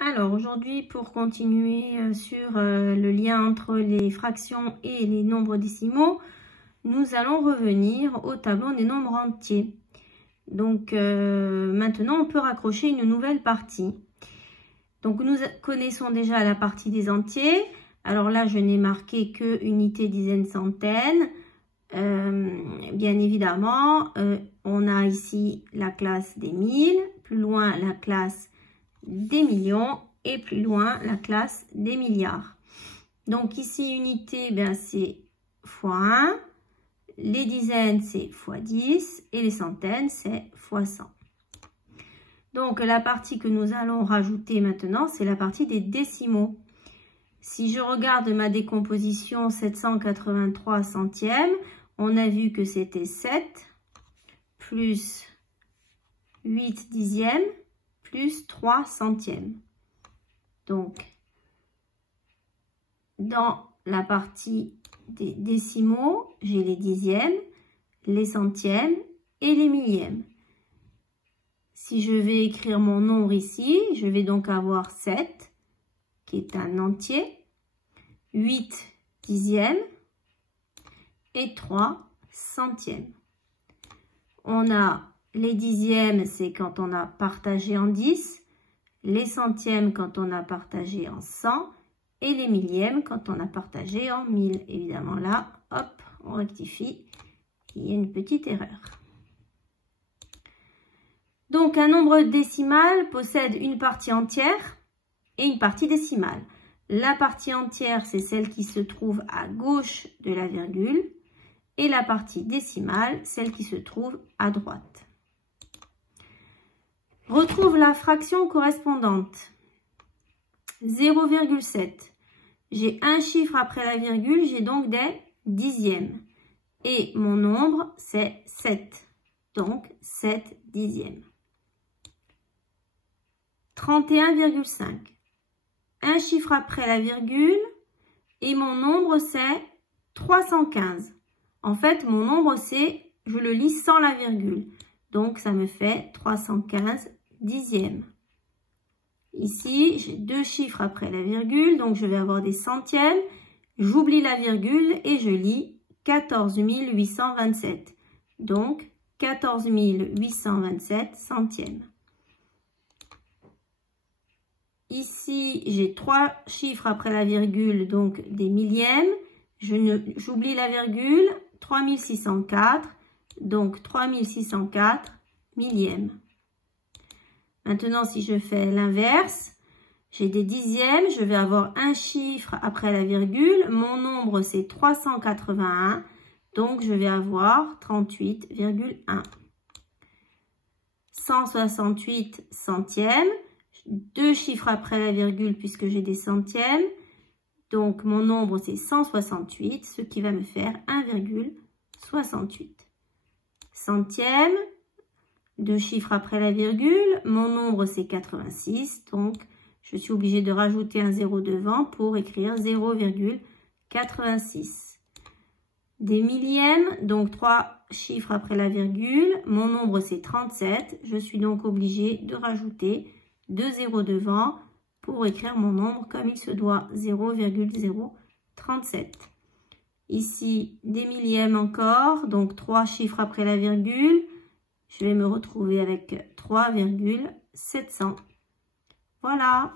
Alors aujourd'hui, pour continuer sur le lien entre les fractions et les nombres décimaux, nous allons revenir au tableau des nombres entiers. Donc maintenant, on peut raccrocher une nouvelle partie. Donc nous connaissons déjà la partie des entiers. Alors là, je n'ai marqué que unité, dizaines, centaines. Bien évidemment, on a ici la classe des 1000, plus loin la classe des millions et plus loin la classe des milliards. Donc ici unité, ben, c'est fois 1, les dizaines c'est fois 10 et les centaines c'est fois 100. Donc la partie que nous allons rajouter maintenant, c'est la partie des décimaux. Si je regarde ma décomposition 783 centièmes, on a vu que c'était 7 plus 8 dixièmes plus 3 centièmes. Donc, dans la partie des décimaux, j'ai les dixièmes, les centièmes et les millièmes. Si je vais écrire mon nombre ici, je vais donc avoir 7, qui est un entier, 8 dixièmes et 3 centièmes. On a les dixièmes, c'est quand on a partagé en 10. Les centièmes, quand on a partagé en 100. Et les millièmes, quand on a partagé en 1000. Évidemment, là, hop, on rectifie. Il y a une petite erreur. Donc, un nombre décimal possède une partie entière et une partie décimale. La partie entière, c'est celle qui se trouve à gauche de la virgule. Et la partie décimale, celle qui se trouve à droite. Retrouve la fraction correspondante. 0,7. J'ai un chiffre après la virgule, j'ai donc des dixièmes. Et mon nombre, c'est 7. Donc, 7 dixièmes. 31,5. Un chiffre après la virgule et mon nombre, c'est 315. En fait, mon nombre, c'est, je le lis sans la virgule. Donc, ça me fait 315 dixièmes. Ici, j'ai deux chiffres après la virgule, donc je vais avoir des centièmes. J'oublie la virgule et je lis 14 827. Donc, 14 827 centièmes. Ici, j'ai trois chiffres après la virgule, donc des millièmes. J'oublie la virgule, 3604, donc 3604 millièmes. Maintenant, si je fais l'inverse, j'ai des dixièmes, je vais avoir un chiffre après la virgule. Mon nombre, c'est 381, donc je vais avoir 38,1. 168 centièmes, deux chiffres après la virgule puisque j'ai des centièmes. Donc, mon nombre, c'est 168, ce qui va me faire 1,68. Centièmes, deux chiffres après la virgule. Mon nombre, c'est 86. Donc, je suis obligée de rajouter un 0 devant pour écrire 0,86. Des millièmes, donc trois chiffres après la virgule. Mon nombre, c'est 37. Je suis donc obligée de rajouter 2 zéros devant pour écrire mon nombre comme il se doit, 0,037. Ici, des millièmes encore, donc 3 chiffres après la virgule. Je vais me retrouver avec 3,700. Voilà.